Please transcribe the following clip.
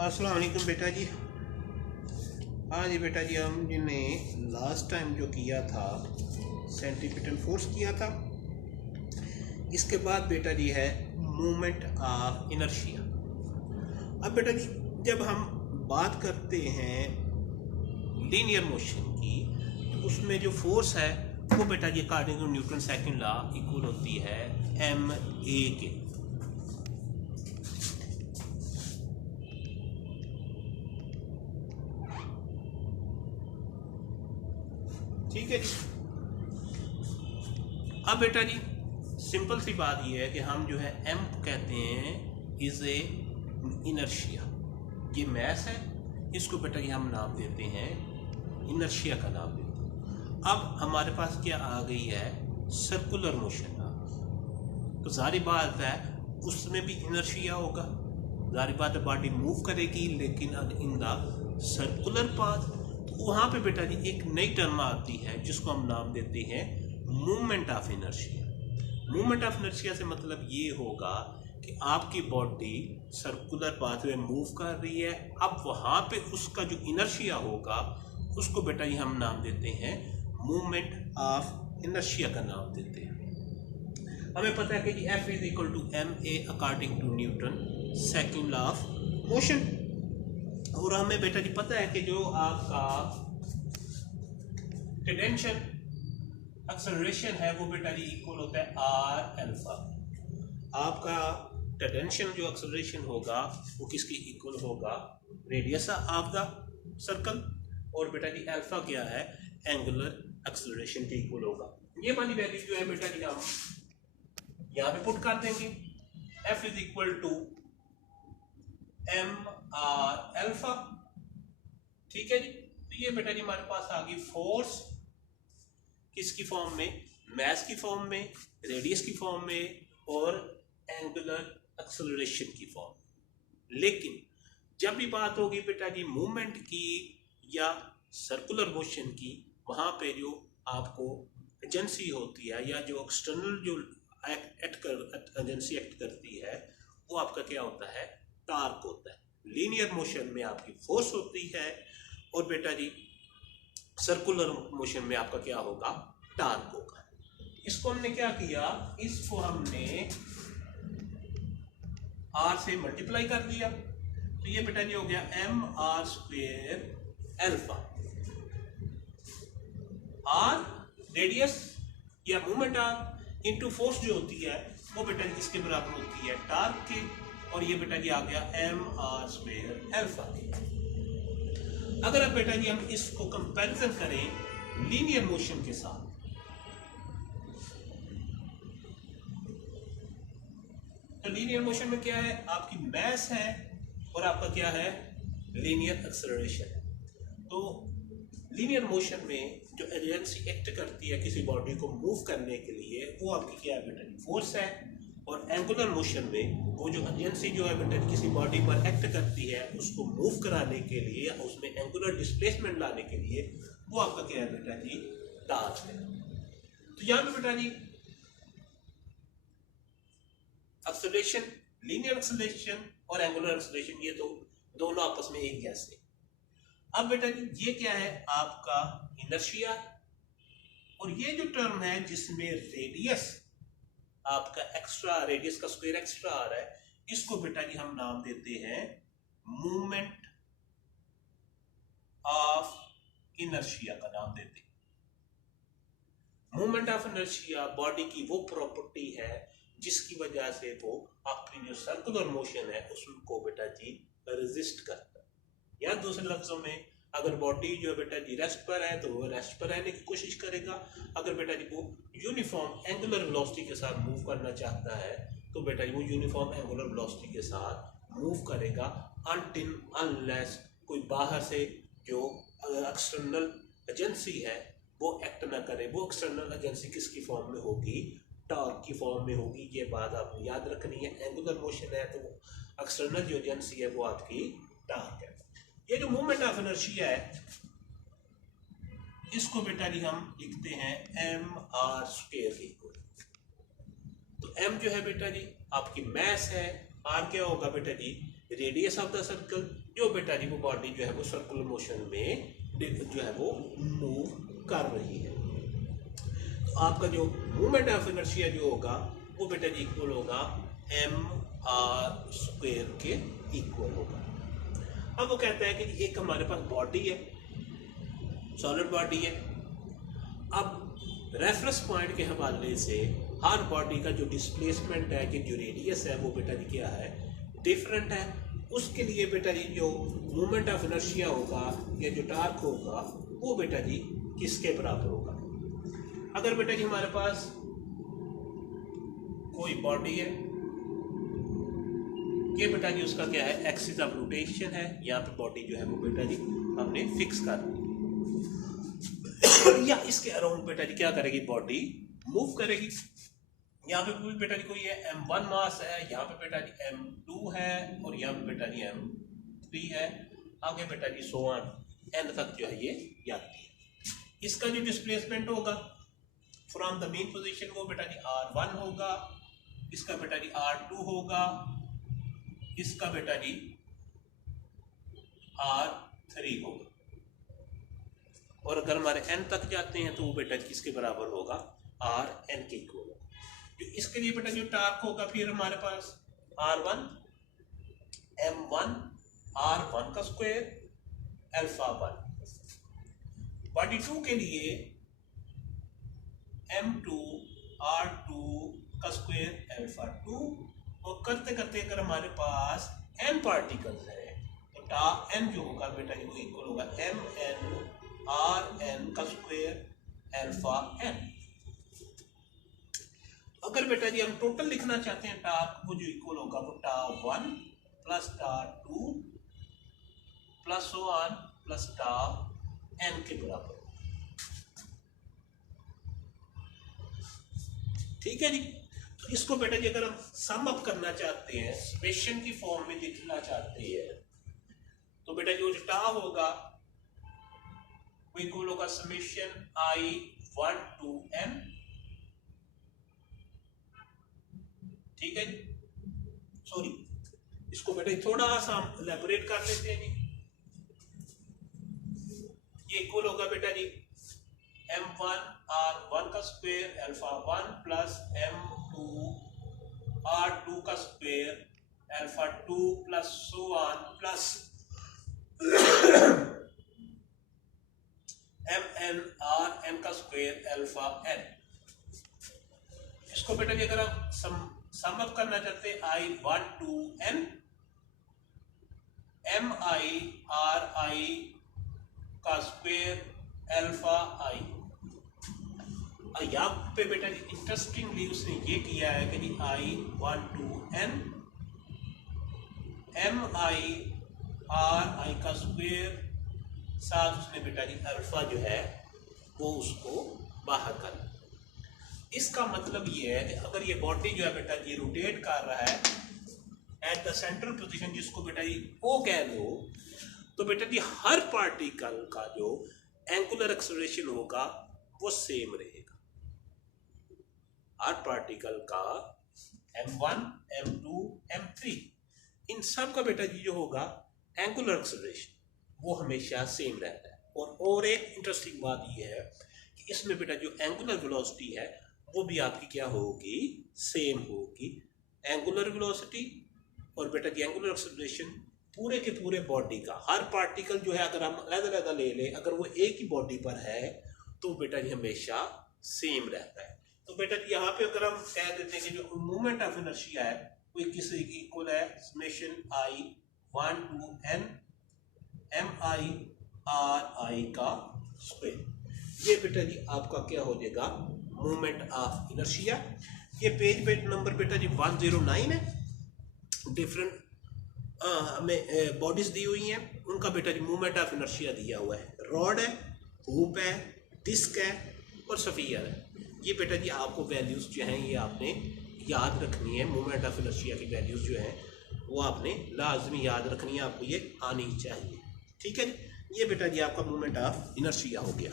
अस्सलाम वालेकुम बेटा जी। हाँ जी बेटा जी, हमने लास्ट टाइम जो किया था सेंट्रीपिटल फोर्स किया था। इसके बाद बेटा जी है मूवमेंट ऑफ इनर्शिया। अब बेटा जी जब हम बात करते हैं लीनियर मोशन की तो उसमें जो फोर्स है वो बेटा जी according to Newton second law equal होती है एम ए के। ठीक है जी। अब बेटा जी सिंपल सी बात यह है कि हम जो है एम को कहते हैं इज ए इनर्शिया। ये मैस है, इसको बेटा जी हम नाम देते हैं इनर्शिया का नाम देते हैं। अब हमारे पास क्या आ गई है सर्कुलर मोशन। तो जारी बात है उसमें भी इनर्शिया होगा, जारी बात है बॉडी मूव करेगी लेकिन इन द सर्कुलर पाथ। तो वहाँ पे बेटा जी एक नई टर्म आती है जिसको हम नाम देते हैं movement of inertia. Movement of inertia से मतलब ये होगा कि आपकी बॉडी सर्कुलर पाथ में मूव कर रही है। अब वहाँ पे उसका जो इनर्शिया होगा उसको बेटा जी हम नाम देते हैं मूवमेंट ऑफ इनर्शिया का नाम देते हैं। हमें पता है कि जी F is equal to m a according to Newton second law of motion. और हमें बेटा जी पता है कि जो आपका टेंशन एक्सेलरेशन है वो बेटा जी इक्वल होता है आर अल्फा। आपका टेंशन जो एक्सेलरेशन होगा वो किसकी इक्वल होगा, रेडियस ऑफ द सर्कल। और बेटा जी अल्फा क्या है, एंगुलर एक्सेलरेशन के इक्वल होगा। ये वाली वैल्यू जो है बेटा जी हम यहाँ पे पुट कर देंगे। F is equal to m r alpha. ठीक है जी। तो ये बेटा जी हमारे पास आ गई फोर्स किसकी फॉर्म में, मैस की फॉर्म में, रेडियस की फॉर्म में और एंगुलर एक्सेलरेशन की फॉर्म में। लेकिन जब भी बात होगी बेटा जी मूवमेंट की या सर्कुलर मोशन की, वहां पे जो आपको एजेंसी होती है या जो एक्सटर्नल जो एजेंसी एक्ट करती है वो आपका क्या होता है, टार्क होता है। लीनियर मोशन में आपकी फोर्स होती है और बेटा जी सर्कुलर मोशन में आपका क्या होगा, टार्क होगा। इसको हमने क्या किया, इसको हमने आर से मल्टीप्लाई कर दिया। तो ये बेटा जी हो गया m r square alpha. R radius या मूवमेंट आर इनटू फोर्स जो होती है वो बेटा जी किसके बराबर होती है, टार्क के। और ये बेटा जी आ गया एम आर स्क्वेयर अल्फा के। अगर अब बेटा जी हम इसको कंपैरिजन करें लीनियर मोशन के साथ, तो लीनियर मोशन में क्या है, आपकी मैस है और आपका क्या है, लीनियर एक्सेलरेशन है। तो लीनियर मोशन में जो एजेंसी एक्ट करती है किसी बॉडी को मूव करने के लिए वो आपकी क्या है बेटा, फोर्स है। और एंगुलर मोशन में वो जो एजेंसी जो है बेटा किसी बॉडी पर एक्ट करती है उसको मूव कराने के लिए या उसमें एंगुलर डिस्प्लेसमेंट लाने के लिए वो आपका क्या है बेटा जी, टार्क है। तो यहाँ पे बेटा जी एक्सेलरेशन, लीनियर एक्सेलरेशन और एंगुलर एक्सेलरेशन ये तो दोनों आपस में एक जैसे। अब बेटा जी ये क्या है, आपका इनर्शिया। और ये जो टर्म है जिसमें रेडियस आपका एक्स्ट्रा, रेडियस का स्क्वायर एक्स्ट्रा आ रहा है, इसको बेटा जी हम नाम देते हैं मूवमेंट ऑफ इनर्शिया का नाम देते हैं। मूवमेंट ऑफ इनर्शिया बॉडी की वो प्रॉपर्टी है जिसकी वजह से वो आपकी जो सर्कुलर मोशन है उसको बेटा जी रेजिस्ट करता है। या दूसरे लफ्जों में अगर बॉडी जो है बेटा जी रेस्ट पर है तो वो रेस्ट पर रहने की कोशिश करेगा। अगर बेटा जी वो यूनिफॉर्म एंगुलर वेलोसिटी के साथ मूव करना चाहता है तो बेटा जी वो यूनिफॉर्म एंगुलर वेलोसिटी के साथ मूव करेगा अनटिल अनलेस कोई बाहर से जो एक्सटर्नल एजेंसी है वो एक्ट ना करे। वो एक्सटर्नल एजेंसी किसकी फॉर्म में होगी, टॉर्क की फॉर्म में होगी। ये बात आपने याद रखनी है। एंगुलर मोशन है तो एक्सटर्नल जो एजेंसी है वो आपकी टॉर्क है। ये जो मूवमेंट ऑफ इनर्शिया है इसको बेटा जी हम लिखते हैं एम आर स्क्वायर के इक्वल। तो एम जो है बेटा जी आपकी मैस है, आर क्या होगा बेटा जी रेडियस ऑफ द सर्कल, जो बेटा जी वो बॉडी जो है वो सर्कुलर मोशन में जो है वो मूव कर रही है। तो आपका जो मोमेंट ऑफ इनर्शिया जो होगा वो बेटा जी इक्वल होगा mr² के इक्वल होगा। अब वो कहता है कि एक हमारे पास बॉडी है, सॉलिड बॉडी है। अब रेफरेंस पॉइंट के हवाले से हर बॉडी का जो डिस्प्लेसमेंट है कि जो रेडियस है वो बेटा जी क्या है, डिफरेंट है। उसके लिए बेटा जी जो मोमेंट ऑफ इनर्शिया होगा या जो टार्क होगा वो बेटा जी किसके बराबर होगा। अगर बेटा जी हमारे पास कोई बॉडी है, ये बेटा जी उसका क्या है, एक्सिस ऑफ रोटेशन है, यहाँ पे बॉडी जो है वो बेटा जी हमने फिक्स कर दी या इसके अराउंड बेटा जी क्या करेगी, बॉडी मूव करेगी। यहाँ पे भी बेटा जी कोई है m1 मास है, यहाँ पे बेटा जी m2 है और यहाँ पे बेटा जी m3 है, आगे बेटा जी सो ऑन एंड तक जो है ये जाती है। इसका जो डिस्प्लेसमेंट होगा फ्रॉम द मेन पोजीशन वो बेटा जी r1 होगा, इसका बेटा जी r2 होगा, इसका बेटा जी r3 होगा। और अगर हमारे n तक जाते हैं तो वो बेटा जी किसके बराबर होगा, rn के इक्वल होगा। जो इसके लिए बेटा जो टार्क होगा फिर हमारे पास r1 m1 r1 का स्क्वायर अल्फा 1। बॉडी 2 के लिए m2 r2 का स्क्वायर अल्फा 2। और करते करते अगर हमारे पास n पार्टिकल्स है तो टा n जो होगा बेटा जी वो इक्वल होगा mn rn का स्क्वायर अल्फा n। अगर बेटा जी हम टोटल लिखना चाहते हैं टार्क, वो जो इक्वल होगा वो टा1 प्लस टा2 प्लस सो ऑन प्लस टा n के बराबर। ठीक है जी। तो इसको बेटा जी अगर हम सम अप करना चाहते हैं, समेशन की फॉर्म में लिखना चाहते हैं, तो बेटा जी वो जो टा होगा वो इक्वल होगा समेशन i1 to n। ठीक है जी, सॉरी इसको बेटा थोड़ा सा हम इलेबोरेट कर लेते हैं जी। ये इक्वल होगा बेटा जी m1 r1 का square alpha 1 plus m2 r2 का square alpha 2 plus so on plus mn rn का स्क्वायर अल्फा n। इसको बेटा जी अगर हम सम अप करना चाहते हैं i1 to n mi ri का स्क्वायर अल्फा i। यहाँ पे बेटा जी इंटरेस्टिंगली उसने ये किया है कि जी i1 to n mi ri का स्क्वायर साथ उसने बेटा जी अल्फा जो है वो उसको बाहर कर। इसका मतलब ये है कि अगर ये बॉडी जो है बेटा जी रोटेट कर रहा है एट द सेंट्रल पोजीशन, जिसको बेटा जी ओ कह लो, तो बेटा जी हर पार्टिकल का जो एंगुलर एक्सेलरेशन होगा वो सेम रहेगा। हर पार्टिकल का m1 m2 m3 इन सब का बेटा जी जो होगा एंगुलर एक्सेलरेशन वो हमेशा सेम रहता है। और एक इंटरेस्टिंग बात ये है कि इसमें बेटा जो एंगुलर वेलोसिटी है वो भी आपकी क्या होगी, सेम होगी। एंगुलर वेलोसिटी और बेटा जी एंगुलर एक्सेलरेशन पूरे के पूरे बॉडी का, हर पार्टिकल जो है अगर हम अलग-अलग ले लें, अगर वो एक ही बॉडी पर है तो बेटा जी हमेशा सेम रहता है। तो बेटा जी यहाँ पे अगर हम कह देते हैं कि जो मोमेंट ऑफ इनर्शिया है वो किस इक्वल है, summation i1 to n mi ri का स्क्वायर। ये बेटा जी आपका क्या हो जाएगा, मोमेंट ऑफ इनर्शिया। ये पेज पे नंबर बेटा जी 109 है। डिफरेंट हमें बॉडीज दी हुई हैं, उनका बेटा जी मोमेंट ऑफ इनर्शिया दिया हुआ है। रॉड है, हुप है, डिस्क है और सफियर है। ये बेटा जी आपको वैल्यूज जो हैं ये आपने याद रखनी है। मोमेंट ऑफ इनर्शिया की वैल्यूज जो हैं वो आपने लाजमी याद रखनी है, आपको ये आनी चाहिए। ठीक है जी, ये बेटा जी आपका मोमेंट ऑफ इनर्शिया हो गया।